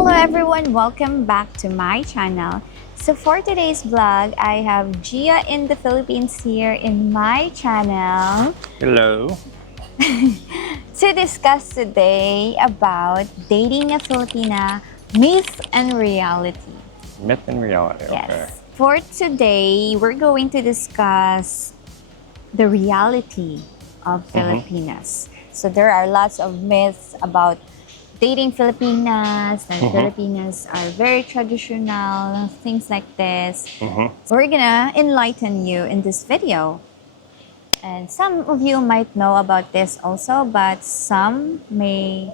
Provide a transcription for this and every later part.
Hello everyone, welcome back to my channel. So for today's vlog, I have Gia in the Philippines here in my channel. Hello. To discuss today about dating a Filipina, myth and reality. Myth and reality. Okay. Yes. For today, we're going to discuss the reality of Filipinas. So there are lots of myths about dating Filipinas, that Filipinas are very traditional, things like this. We're gonna enlighten you in this video. And some of you might know about this also, but some may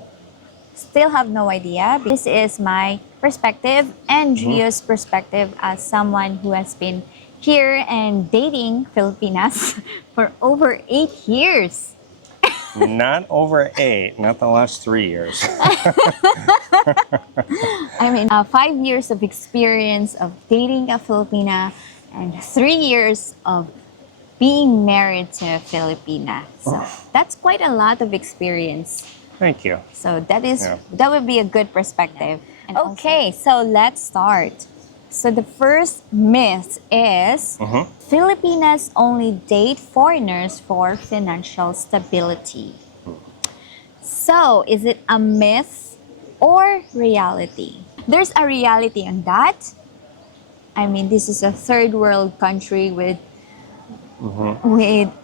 still have no idea. This is my perspective and Gio's perspective as someone who has been here and dating Filipinas for over 8 years. Not over 8, not the last 3 years. I mean, 5 years of experience of dating a Filipina and 3 years of being married to a Filipina. So that's quite a lot of experience. Thank you. So that would be a good perspective. And okay, so let's start. So the first myth is Filipinas only date foreigners for financial stability. So is it a myth or reality? There's a reality on that. I mean, this is a third world country with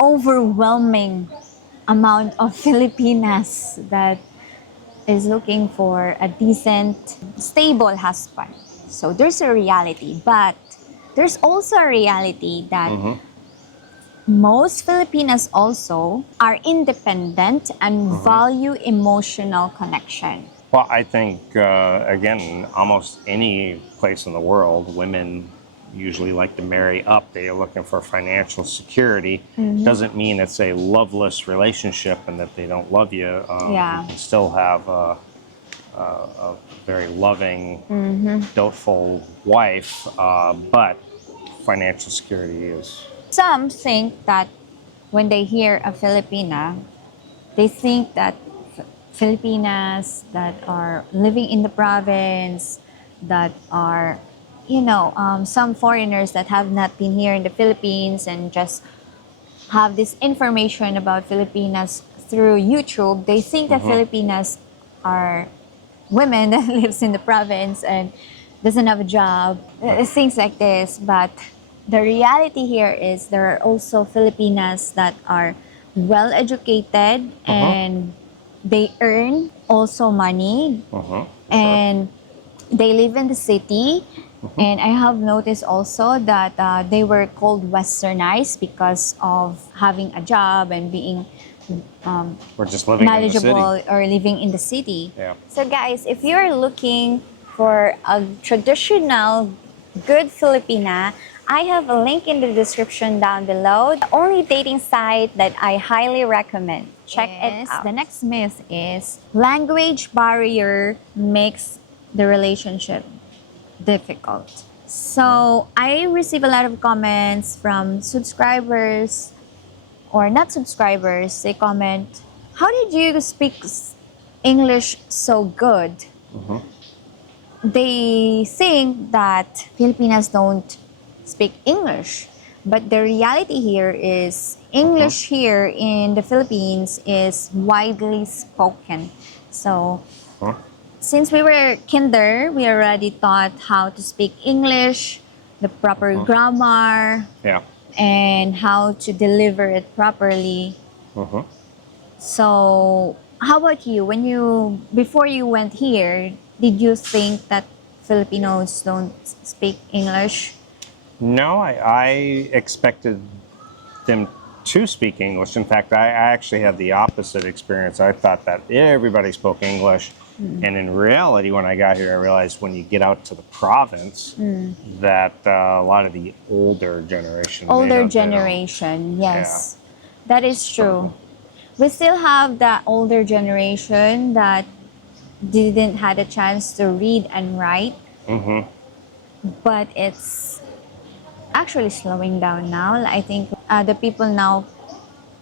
overwhelming amount of Filipinas that is looking for a decent, stable husband. So there's a reality, but there's also a reality that most Filipinas also are independent and value emotional connection. Well, I think, again, almost any place in the world, women usually like to marry up. They are looking for financial security. Doesn't mean it's a loveless relationship and that they don't love you. You can still have a very loving, doubtful wife, but financial security is... Some think that when they hear a Filipina, they think that Filipinas that are living in the province, that are, some foreigners that have not been here in the Philippines and just have this information about Filipinas through YouTube, they think that Filipinas are women that lives in the province and doesn't have a job, things like this. But the reality here is there are also Filipinas that are well educated and they earn also money and they live in the city. And I have noticed also that they were called westernized because of having a job and being We're just living knowledgeable in the city. or living in the city. Yeah. So guys, if you're looking for a traditional good Filipina, I have a link in the description down below. The only dating site that I highly recommend. Check it out. The next myth is language barrier makes the relationship difficult. So I receive a lot of comments from subscribers or not subscribers. They comment, how did you speak English so good? They think that Filipinas don't speak English. But the reality here is English here in the Philippines is widely spoken. So since we were kinder, we already taught how to speak English, the proper grammar, and how to deliver it properly. So how about you? Before you went here, did you think that Filipinos don't speak English? No, I expected them to speak English. In fact, I actually had the opposite experience. I thought that everybody spoke English. And in reality, when I got here, I realized when you get out to the province that a lot of the older generation... Yes. That is true. We still have that older generation that didn't had a chance to read and write. But it's actually slowing down now. I think the people now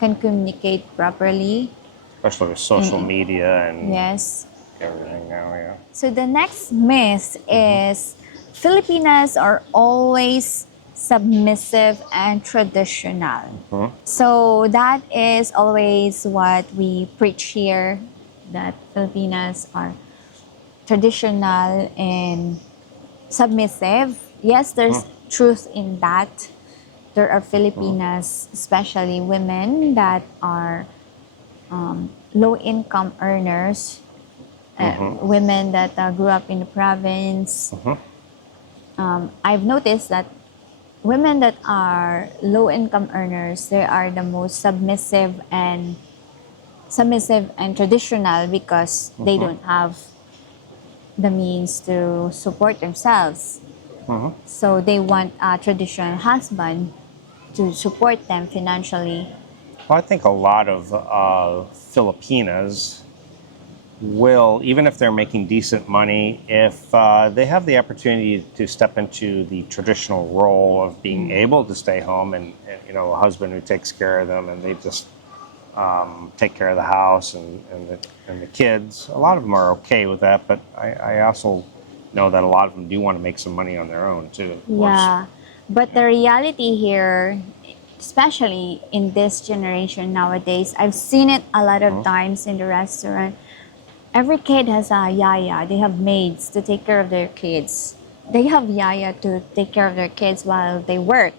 can communicate properly. Especially with social media and... Yes. everything now. Yeah. So the next myth is Filipinas are always submissive and traditional. Mhm. So that is always what we preach here, that Filipinas are traditional and submissive. Yes, there's truth in that. There are Filipinas, especially women that are low income earners, women that grew up in the province. I've noticed that women that are low income earners, they are the most submissive and traditional because they don't have the means to support themselves. So they want a traditional husband to support them financially. Well, I think a lot of Filipinas will, even if they're making decent money, if they have the opportunity to step into the traditional role of being able to stay home and a husband who takes care of them and they just take care of the house and the kids. A lot of them are okay with that, but I also know that a lot of them do want to make some money on their own too. Of course. Yeah. But the reality here, especially in this generation nowadays, I've seen it a lot of times in the restaurant. Every kid has a yaya. They have maids to take care of their kids. They have yaya to take care of their kids while they work.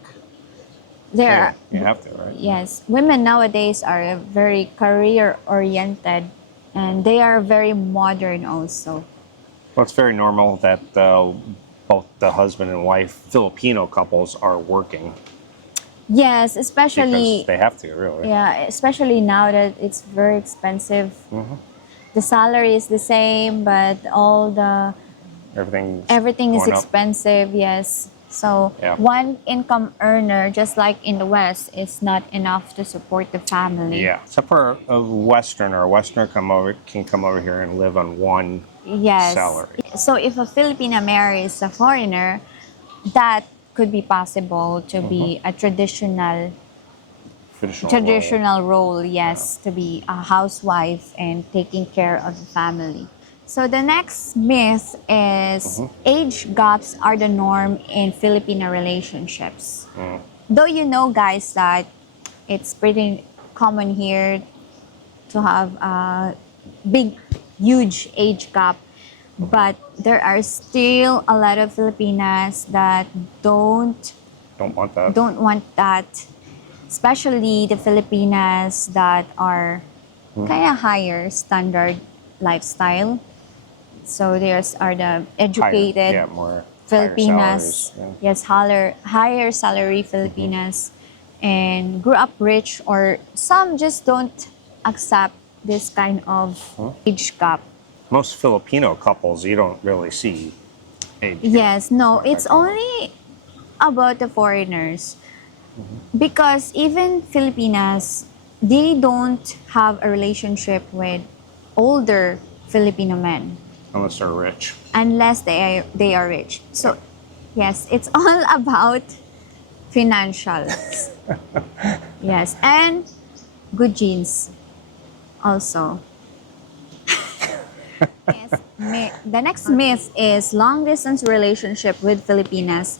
There Yeah, are, you have to, right? yes, women nowadays are very career oriented and they are very modern also. Well, it's very normal that both the husband and wife Filipino couples are working Yes, because especially they have to, really. yeah, especially now that it's very expensive. The salary is the same, but all the Everything's everything is going up. expensive. Yes, so Yeah. one income earner, just like in the West, is not enough to support the family. Yeah, except for a Westerner. A Westerner can come over here and live on one Yes. salary. So if a Filipina marries a foreigner, that could be possible to be a Traditional role. role, yes, to be a housewife and taking care of the family. So the next myth is age gaps are the norm in Filipino relationships. Though you know, guys, that it's pretty common here to have a big, huge age gap, but there are still a lot of Filipinas that Don't want that. don't want that, especially the Filipinas that are kind of higher standard lifestyle. So there's are the Higher, educated yeah, more higher Filipinas, salaries. Yeah. yes, higher salary Filipinas, and grew up rich, or some just don't accept this kind of age gap. Most Filipino couples, you don't really see age gap. Yes, no, Not that it's common. only about the foreigners. Because even Filipinas, they don't have a relationship with older Filipino men Unless they're rich. unless they are rich. So yes, it's all about financials. Yes, and good genes also. Yes, the next myth is long distance relationship with Filipinas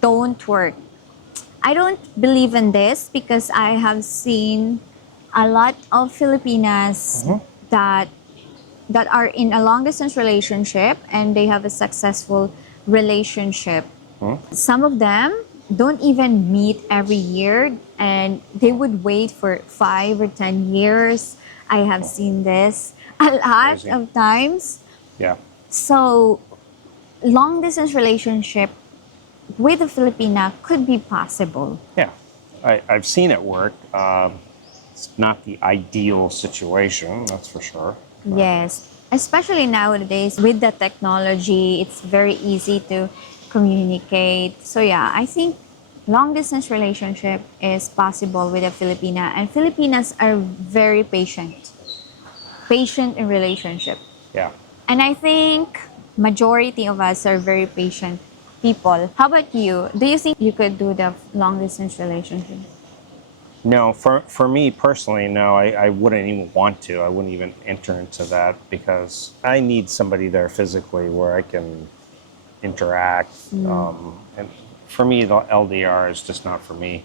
don't work. I don't believe in this because I have seen a lot of Filipinas that are in a long distance relationship and they have a successful relationship. Some of them don't even meet every year and they would wait for 5 or 10 years. I have seen this a lot Crazy. of times. Yeah. So long distance relationship with a Filipina could be possible. Yeah. I've seen it work. It's not the ideal situation, that's for sure. Yes, especially nowadays with the technology, it's very easy to communicate. So yeah, I think long distance relationship is possible with a Filipina, and Filipinas are very patient in relationship. Yeah. And I think majority of us are very patient people. How about you? Do you think you could do the long distance relationship? No, for me personally, no, I wouldn't even want to. I wouldn't even enter into that because I need somebody there physically where I can interact. And for me, the LDR is just not for me.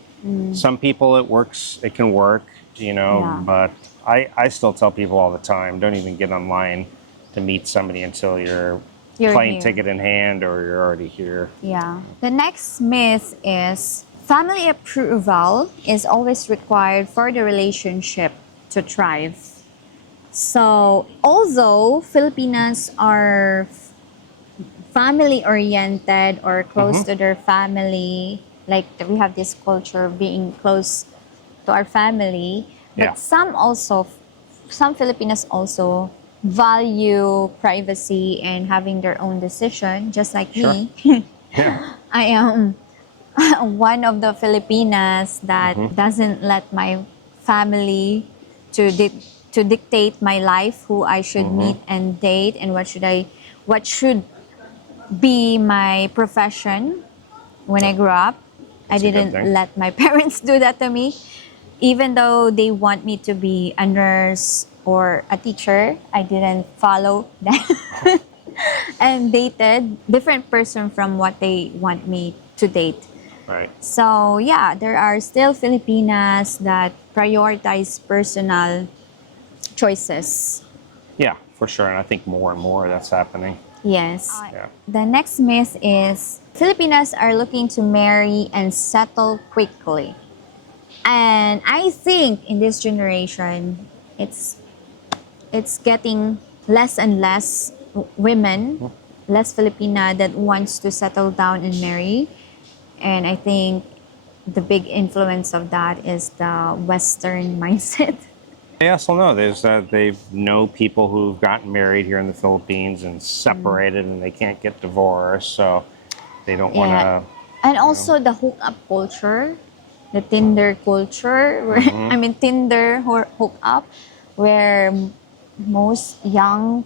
Some people it works, it can work, Yeah. but I still tell people all the time, don't even get online to meet somebody until you're You're plane here. ticket in hand or you're already here. Yeah. The next myth is family approval is always required for the relationship to thrive. So, although Filipinas are family oriented or close to their family, like we have this culture of being close to our family, Yeah. but some Filipinas also value privacy and having their own decision, just like Sure. me. Yeah. I am one of the Filipinas that doesn't let my family to dictate my life, who I should meet and date, and what should be my profession when I grew up. I That's a good didn't thing. let my parents do that to me, even though they want me to be a nurse or a teacher. I didn't follow that and dated different person from what they want me to date. Right. So yeah, there are still Filipinas that prioritize personal choices. Yeah, for sure. And I think more and more that's happening. Yes. Yeah. The next myth is Filipinas are looking to marry and settle quickly. And I think in this generation, it's it's getting less and less women, less Filipina that wants to settle down and marry. And I think the big influence of that is the Western mindset. They also know they know people who've gotten married here in the Philippines and separated and they can't get divorced, so they don't want Yeah. to. And also the hookup culture, the Tinder culture, where, I mean Tinder hookup, where most young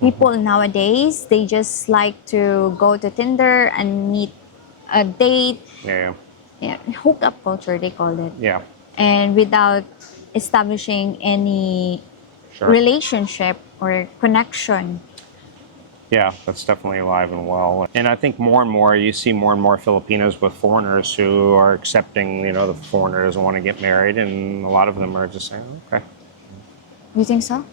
people nowadays they just like to go to Tinder and meet a date. Yeah, Yeah, hookup culture they call it, yeah, and without establishing any sure. relationship or connection. Yeah, that's definitely alive and well. And I think more and more you see more and more Filipinos with foreigners who are accepting, the foreigner doesn't want to get married, and a lot of them are just saying, okay, You think so?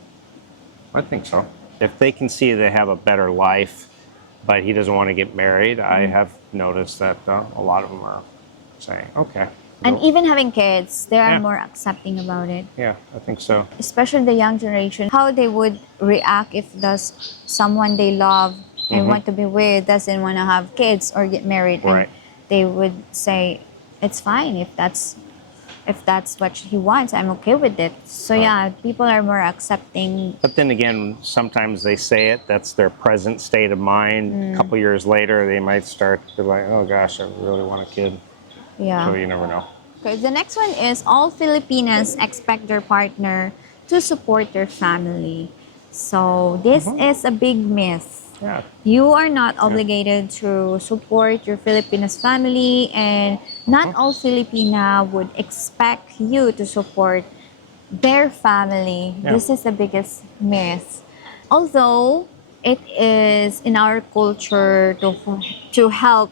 I think so. If they can see they have a better life, but he doesn't want to get married, I have noticed that a lot of them are saying, okay. And go. even having kids, they are Yeah. more accepting about it. Yeah, I think so. Especially the young generation, how they would react if does someone they love and want to be with doesn't want to have kids or get married, and Right. they would say it's fine if that's what he wants. I'm okay with it. So yeah, people are more accepting. But then again, sometimes they say it, that's their present state of mind. A couple years later, they might start to be like, oh gosh, I really want a kid. Yeah. So you never know. Okay, the next one is all Filipinas expect their partner to support their family. So this is a big myth. Yeah. You are not obligated to support your Filipinas family, and not all Filipina would expect you to support their family. Yeah. This is the biggest myth. Although it is in our culture to help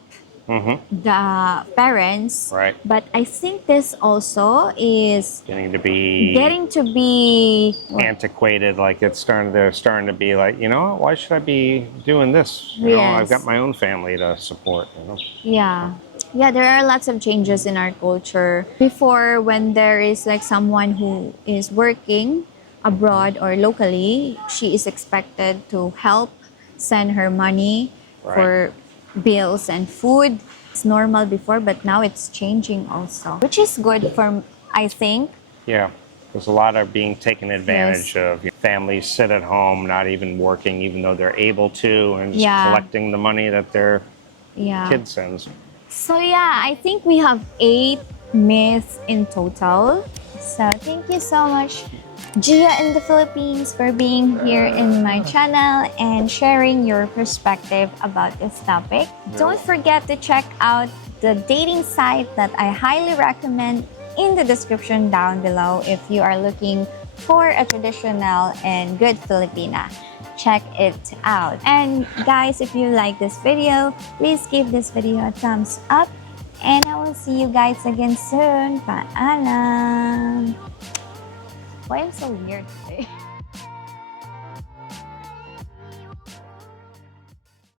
the parents, Right. but I think this also is Getting to be getting to be antiquated, like they're starting to be like, why should I be doing this? I've got Yes. my own family to support. Yeah. Yeah, there are lots of changes in our culture. Before, when there is like someone who is working abroad or locally, she is expected to help send her money Right. for bills and food. It's normal before, but now it's changing also, which is good for, I think. Yeah. There's a lot of being taken advantage of. Families sit at home, not even working, even though they're able to, and just Yeah. collecting the money that their Yeah. kid sends. So yeah, I think we have 8 myths in total. So thank you so much, Gia in the Philippines, for being here in my channel and sharing your perspective about this topic. Don't forget to check out the dating site that I highly recommend in the description down below if you are looking for a traditional and good Filipina. Check it out. And guys, if you like this video, please give this video a thumbs up. And I will see you guys again soon. Paalam! Why I'm so weird today?